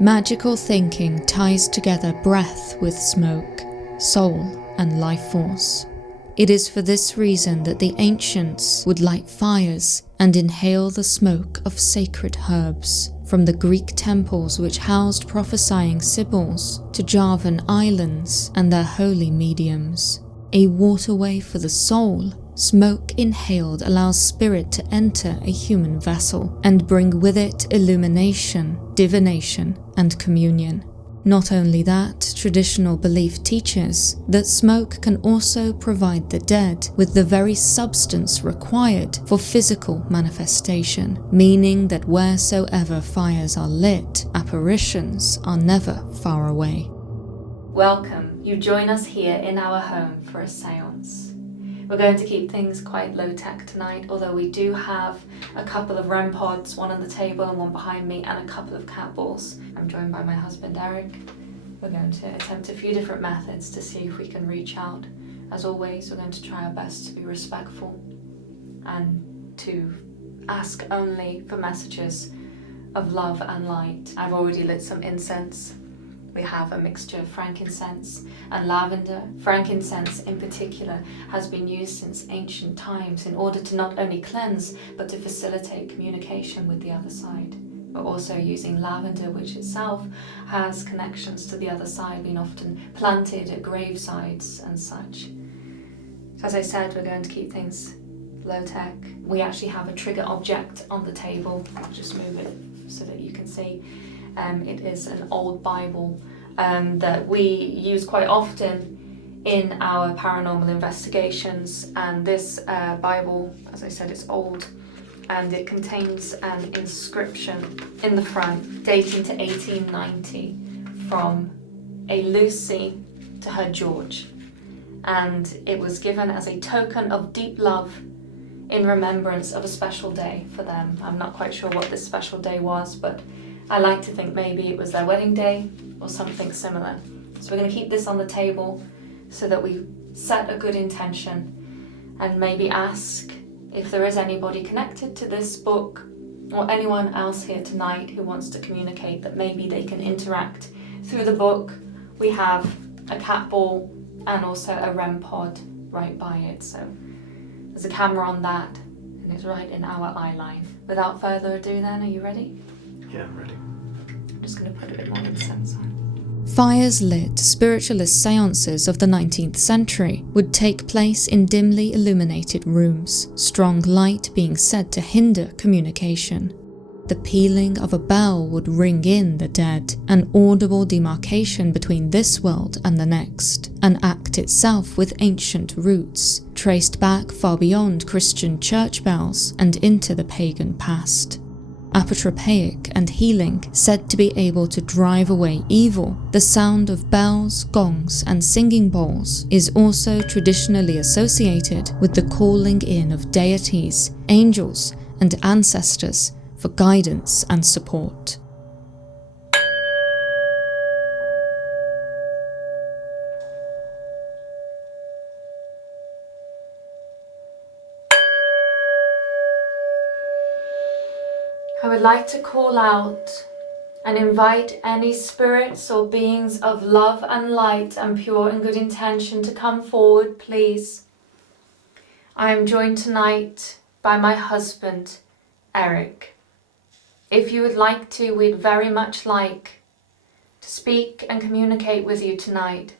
Magical thinking ties together breath with smoke, soul and life force. It is for this reason that the ancients would light fires and inhale the smoke of sacred herbs, from the Greek temples which housed prophesying sibyls to Javan islands and their holy mediums. A waterway for the soul, smoke inhaled allows spirit to enter a human vessel and bring with it illumination, divination, and communion. Not only that, traditional belief teaches that smoke can also provide the dead with the very substance required for physical manifestation, meaning that wheresoever fires are lit, apparitions are never far away. Welcome, you join us here in our home for a séance. We're going to keep things quite low-tech tonight, although we do have a couple of REM pods, one on the table and one behind me, and a couple of cat balls. I'm joined by my husband Eric. We're going to attempt a few different methods to see if we can reach out. As always, we're going to try our best to be respectful and to ask only for messages of love and light. I've already lit some incense. We have a mixture of frankincense and lavender. Frankincense in particular has been used since ancient times in order to not only cleanse but to facilitate communication with the other side. We're also using lavender, which itself has connections to the other side, being often planted at gravesides and such. As I said, we're going to keep things low tech. We actually have a trigger object on the table. I'll just move it so that you can see. It is an old Bible that we use quite often in our paranormal investigations, and this Bible, as I said, it's old and it contains an inscription in the front dating to 1890 from a Lucy to her George, and it was given as a token of deep love in remembrance of a special day for them. I'm not quite sure what this special day was, but I like to think maybe it was their wedding day or something similar. So we're going to keep this on the table so that we set a good intention and maybe ask if there is anybody connected to this book or anyone else here tonight who wants to communicate, that maybe they can interact through the book. We have a cat ball and also a REM pod right by it. So there's a camera on that and it's right in our eye line. Without further ado then, are you ready? Yeah, I'm ready. I'm just going to put a bit more incense on. Fires lit spiritualist seances of the 19th century would take place in dimly illuminated rooms, strong light being said to hinder communication. The pealing of a bell would ring in the dead, an audible demarcation between this world and the next, an act itself with ancient roots, traced back far beyond Christian church bells and into the pagan past. Apotropaic and healing, said to be able to drive away evil, the sound of bells, gongs, and singing bowls is also traditionally associated with the calling in of deities, angels, and ancestors for guidance and support. I would like to call out and invite any spirits or beings of love and light and pure and good intention to come forward, please. I am joined tonight by my husband, Eric. If you would like to, we'd very much like to speak and communicate with you tonight.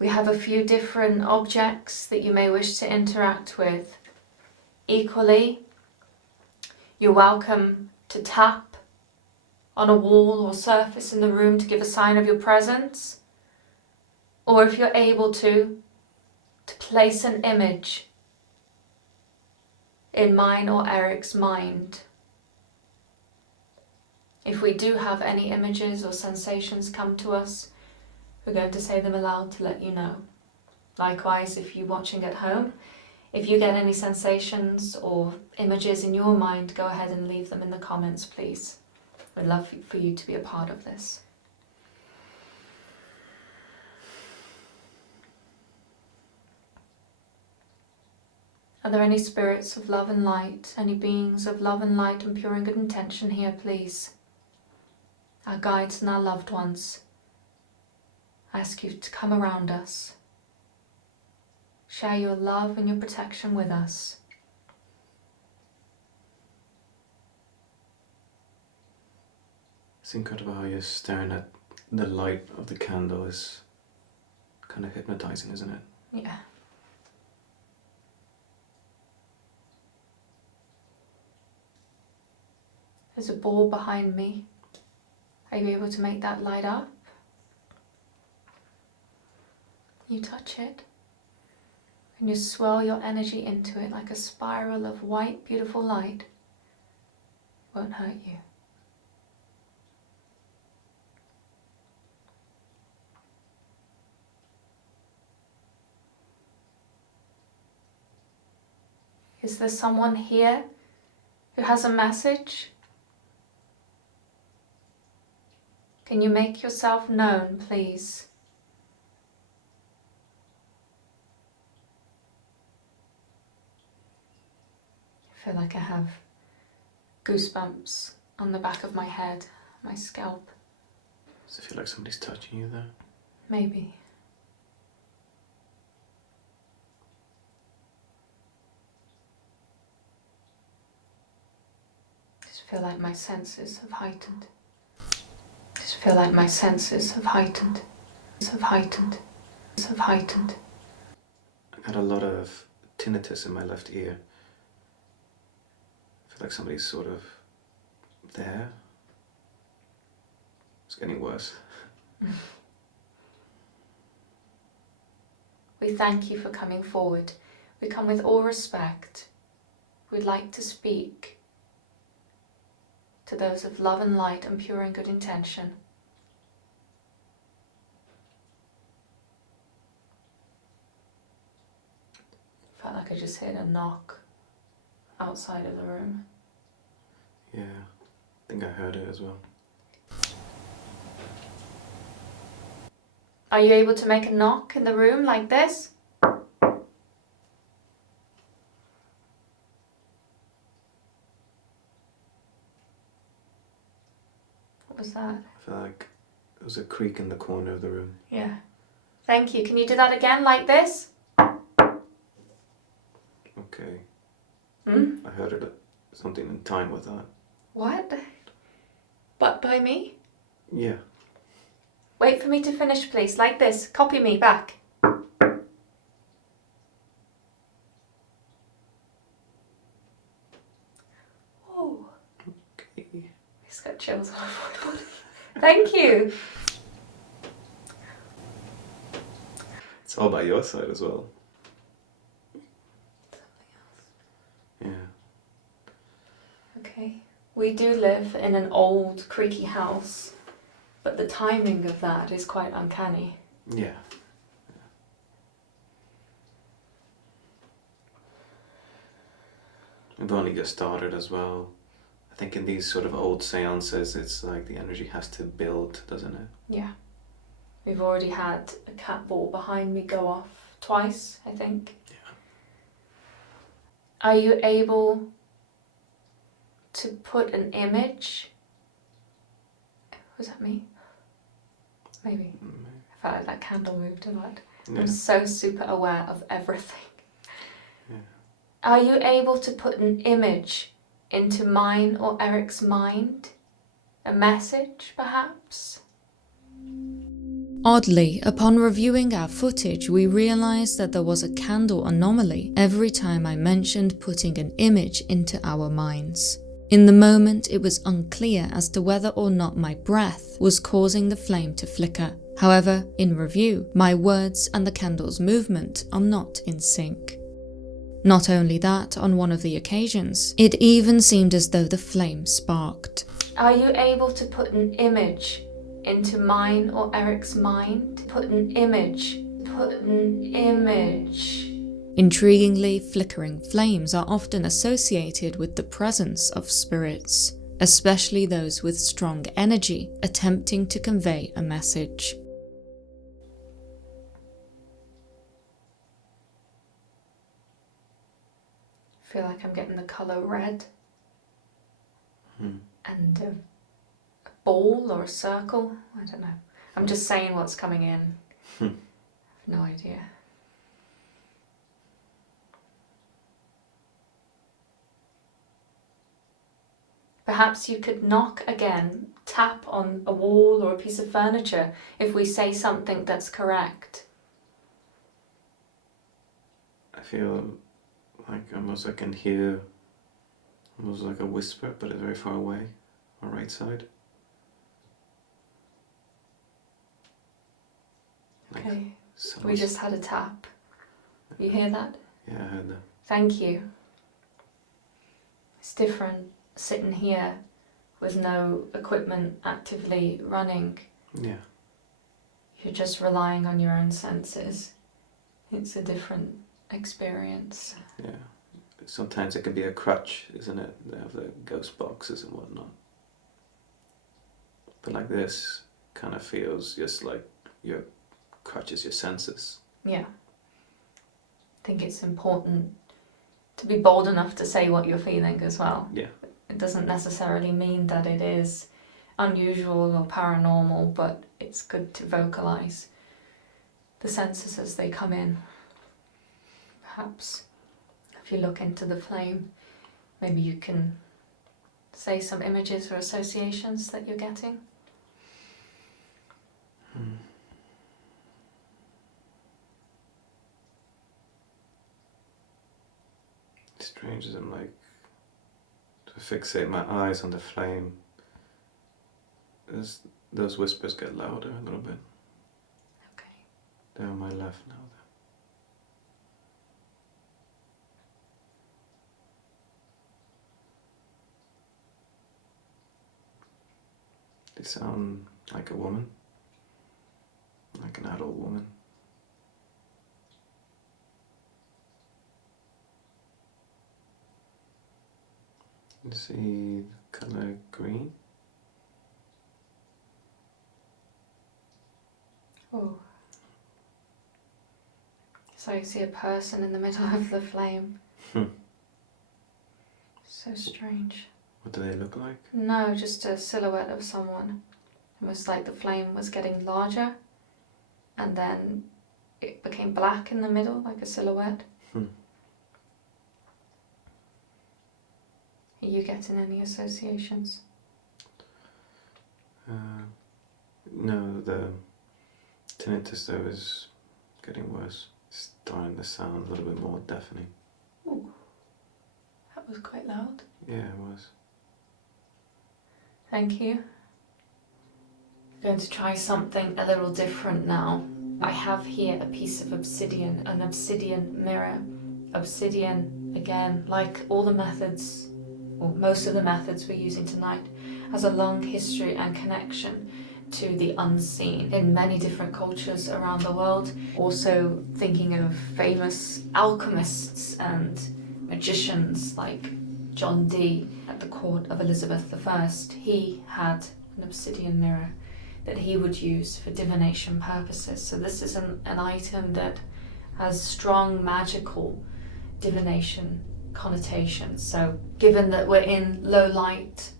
We have a few different objects that you may wish to interact with. Equally, you're welcome to tap on a wall or surface in the room to give a sign of your presence, or if you're able to place an image in mine or Eric's mind. If we do have any images or sensations come to us, we're going to say them aloud to let you know. Likewise, if you're watching at home, if you get any sensations or images in your mind, go ahead and leave them in the comments, please. We'd love for you to be a part of this. Are there any spirits of love and light, any beings of love and light and pure and good intention here, please? our guides and our loved ones, I ask you to come around us. Share your love and your protection with us. It's incredible how you're staring at the light of the candle is kind of hypnotizing, isn't it? Yeah. There's a ball behind me. Are you able to make that light up? You touch it, and you swirl your energy into it like a spiral of white, beautiful light. It won't hurt you. Is there someone here who has a message? Can you make yourself known, please? I feel like I have goosebumps on the back of my head, my scalp. Does it feel like somebody's touching you there? Maybe. I just feel like my senses have heightened. I just feel like my senses have heightened. Have heightened. Have heightened. I got a lot of tinnitus in my left ear. I feel like somebody's sort of there. It's getting worse. We thank you for coming forward. We come with all respect. We'd like to speak to those of love and light and pure and good intention. Felt like I just heard a knock outside of the room. Yeah, I think I heard it as well. Are you able to make a knock in the room like this? What was that? I feel like there was a creak in the corner of the room. Yeah. Thank you. Can you do that again like this? Okay. Hmm? I heard it, something in time with that. What? But by me? Yeah. Wait for me to finish, please. Like this. Copy me back. Oh. Okay. It's got chills on my body. Thank you. It's all by your side as well. Yeah. Okay. We do live in an old, creaky house, but the timing of that is quite uncanny. Yeah. We've only just started as well. I think in these sort of old seances, it's like the energy has to build, doesn't it? Yeah. We've already had a cat ball behind me go off twice, I think. Yeah. Are you able to put an image? Was that me? Maybe. I felt like that candle moved a lot. Yeah. I'm so super aware of everything. Yeah. Are you able to put an image into mine or Eric's mind? A message, perhaps? Oddly, upon reviewing our footage, we realized that there was a candle anomaly every time I mentioned putting an image into our minds. In the moment, it was unclear as to whether or not my breath was causing the flame to flicker. However, in review, my words and the candle's movement are not in sync. Not only that, on one of the occasions, it even seemed as though the flame sparked. Are you able to put an image into mine or Eric's mind? Put an image. Put an image. Intriguingly, flickering flames are often associated with the presence of spirits, especially those with strong energy attempting to convey a message. I feel like I'm getting the colour red. Hmm. And a ball or a circle. I don't know. I'm just saying what's coming in. I have no idea. Perhaps you could knock again, tap on a wall or a piece of furniture if we say something that's correct. I feel like almost I can hear almost like a whisper, but it's very far away, on right side. Like Okay, we someone's- just had a tap. You hear that? Yeah, I heard that. Thank you. It's different sitting here with no equipment actively running. Yeah. You're just relying on your own senses. It's a different experience. Yeah. Sometimes it can be a crutch, isn't it? They have the ghost boxes and whatnot. But like this kind of feels just like your crutch is your senses. Yeah. I think it's important to be bold enough to say what you're feeling as well. Yeah. It doesn't necessarily mean that it is unusual or paranormal, but it's good to vocalize the senses as they come in. Perhaps if you look into the flame, maybe you can say some images or associations that you're getting. Strange as I'm like to fixate my eyes on the flame. Those whispers get louder a little bit. Okay. They're on my left now. They sound like a woman, like an adult woman. You see the color green? Oh. So you see a person in the middle of the flame. So strange. What do they look like? No, just a silhouette of someone. It was like the flame was getting larger and then it became black in the middle, like a silhouette. Are you getting any associations? No, the tinnitus though is getting worse. It's starting to sound a little bit more deafening. Ooh, that was quite loud. Yeah, it was. Thank you. I'm going to try something a little different now. I have here a piece of obsidian, an obsidian mirror. Obsidian, again, like all the methods, or most of the methods we're using tonight, has a long history and connection to the unseen in many different cultures around the world. Also thinking of famous alchemists and magicians like John Dee at the court of Elizabeth I. He had an obsidian mirror that he would use for divination purposes. So this is an item that has strong magical divination connotations. So given that we're in low light,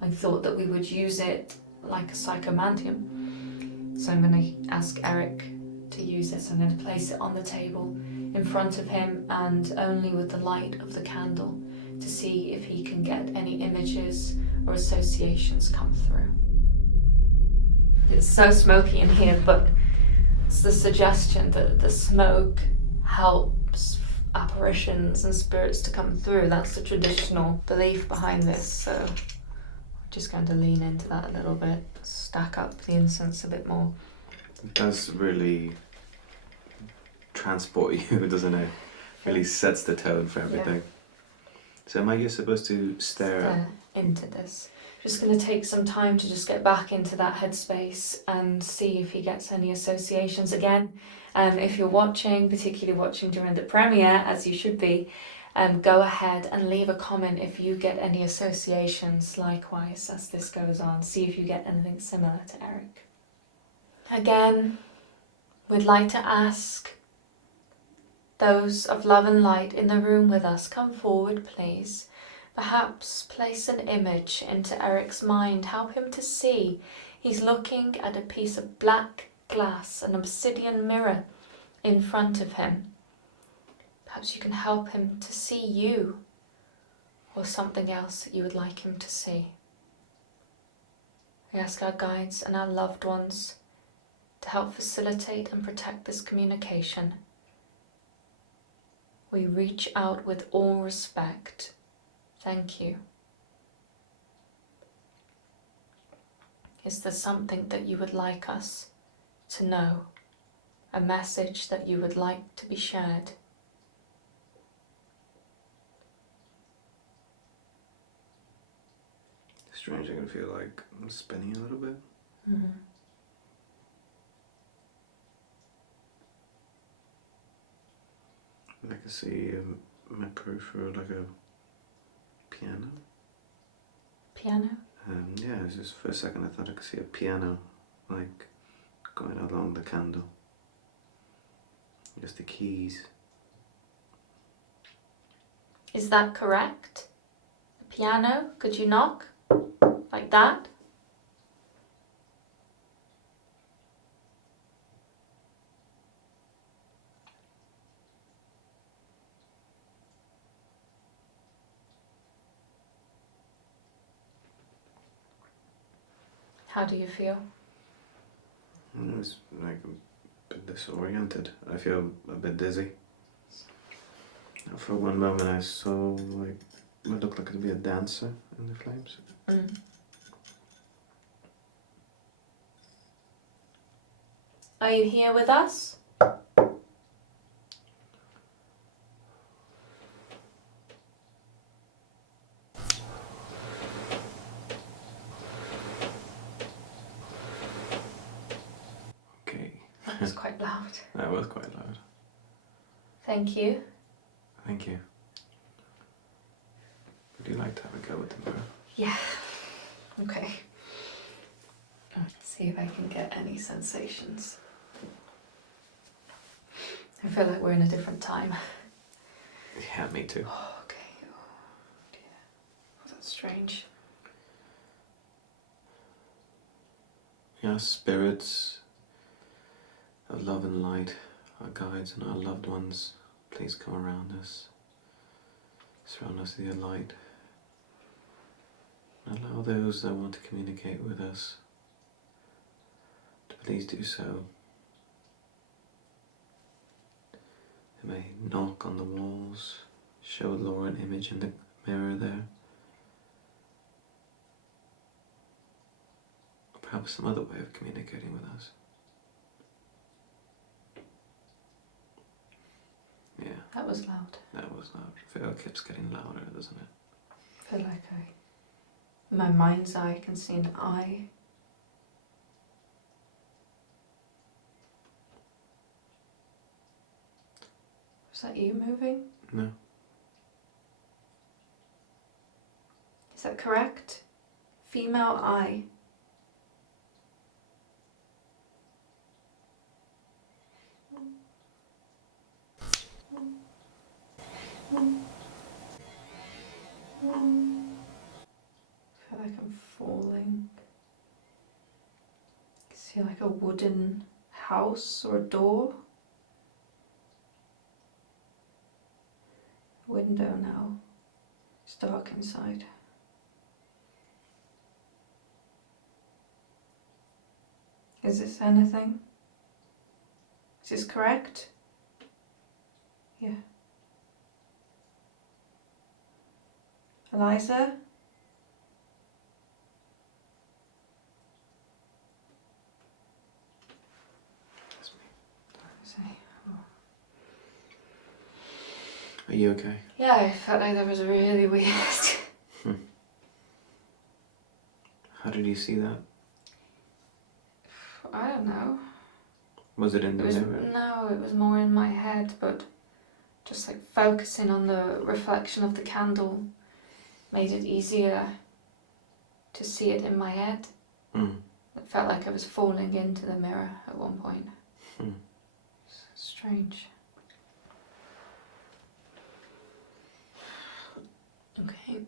I thought that we would use it like a psychomantium. So I'm going to ask Eric to use this. I'm going to place it on the table in front of him and only with the light of the candle to see if he can get any images or associations come through. It's so smoky in here, but it's the suggestion that the smoke helps apparitions and spirits to come through. That's the traditional belief behind this, so I'm just going to lean into that a little bit, stack up the incense a bit more. It does really transport you, doesn't it? Really sets the tone for everything. Yeah. So am I just supposed to stare into this? Just going to take some time to just get back into that headspace and see if he gets any associations again. If you're watching, particularly watching during the premiere, as you should be, go ahead and leave a comment if you get any associations likewise as this goes on. See if you get anything similar to Eric. Again, we'd like to ask those of love and light in the room with us, come forward please. Perhaps place an image into Eric's mind. Help him to see. He's looking at a piece of black glass, an obsidian mirror in front of him. Perhaps you can help him to see you or something else that you would like him to see. We ask our guides and our loved ones to help facilitate and protect this communication. We reach out with all respect. Thank you. Is there something that you would like us to know? A message that you would like to be shared? Strange, I can feel like I'm spinning a little bit. Mm-hmm. I can see my peripheral like a piano. Piano? Yeah, it's just for a second I thought I could see a piano like going along the candle. Just the keys. Is that correct? The piano? Could you knock? Like that? How do you feel? It's like a bit disoriented. I feel a bit dizzy. For one moment I saw like what looked like to be a dancer in the flames. Mm. Are you here with us? Okay. That was quite loud. That was quite loud. Thank you. Thank you. Would you like to have a go with the mirror? Yeah. Okay. Let's see if I can get any sensations. I feel like we're in a different time. Yeah, me too. Oh, okay. Oh, dear. Oh, that's strange. Yeah, spirits of love and light, our guides and our loved ones, please come around us. Surround us with your light. And allow those that want to communicate with us to please do so. They may knock on the walls, show Laura an image in the mirror there. Or perhaps some other way of communicating with us. Yeah. That was loud. That was loud. I feel it keeps getting louder, doesn't it? I feel like in my mind's eye, I can see an eye. Was that you moving? No. Is that correct? Female eye. I feel like I'm falling. I can see like a wooden house or a door. Window now. It's dark inside. Is this anything? Is this correct? Yeah. Eliza? That's me. Say, oh. Are you okay? Yeah, I felt like that was really weird. How did you see that? I don't know. Was it in the mirror? No, it was more in my head, but just like focusing on the reflection of the candle made it easier to see it in my head. Mm. It felt like I was falling into the mirror at one point. Mm. Strange. Okay.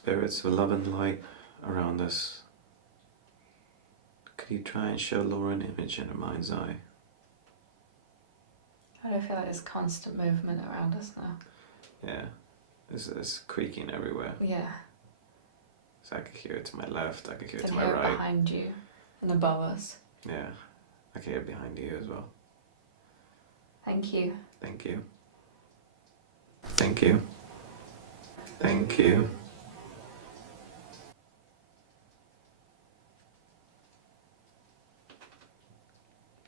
spirits of love and light around us. Could you try and show Laura an image in her mind's eye? I don't feel like there's constant movement around us now. Yeah, there's creaking everywhere. Yeah. So I could hear it to my left, I could hear it to And my here right. behind you and above us. Yeah, I can hear it behind you as well. Thank you. Thank you. Thank you. Thank you.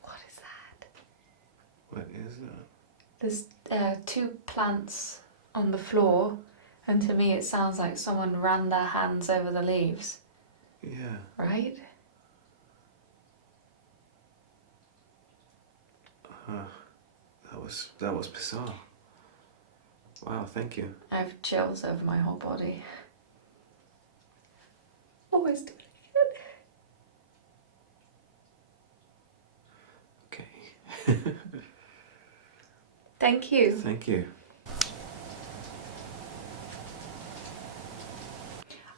What is that? What is that? There's 2 plants on the floor, and to me it sounds like someone ran their hands over the leaves. Yeah. Right? That was bizarre. Wow, thank you. I have chills over my whole body. Always do it again. Okay. Thank you. Thank you.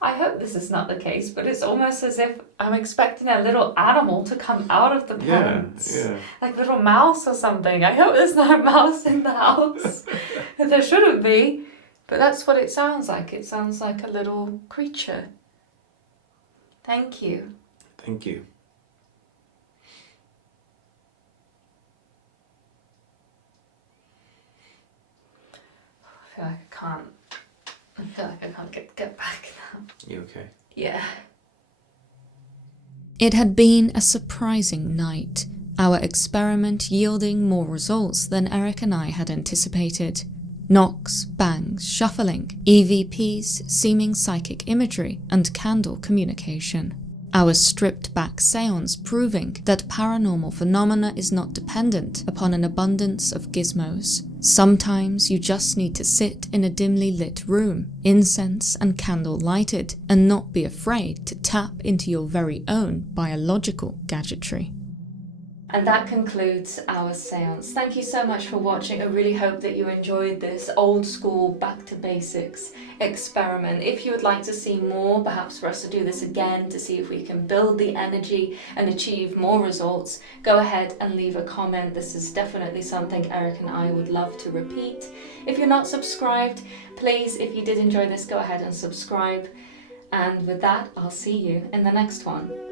I hope this is not the case, but it's almost as if I'm expecting a little animal to come out of the pants. Yeah. Like a little mouse or something. I hope there's not a mouse in the house. There shouldn't be. But that's what it sounds like. It sounds like a little creature. Thank you. Thank you. I feel like I can't get back now. You okay? Yeah. It had been a surprising night, our experiment yielding more results than Eric and I had anticipated. Knocks, bangs, shuffling, EVPs, seeming psychic imagery, and candle communication. Our stripped-back séance proving that paranormal phenomena is not dependent upon an abundance of gizmos. Sometimes you just need to sit in a dimly lit room, incense and candle lighted, and not be afraid to tap into your very own biological gadgetry. And that concludes our séance. Thank you so much for watching. I really hope that you enjoyed this old school, back to basics experiment. If you would like to see more, perhaps for us to do this again to see if we can build the energy and achieve more results, go ahead and leave a comment. This is definitely something Eric and I would love to repeat. If you're not subscribed, please, if you did enjoy this, go ahead and subscribe. And with that, I'll see you in the next one.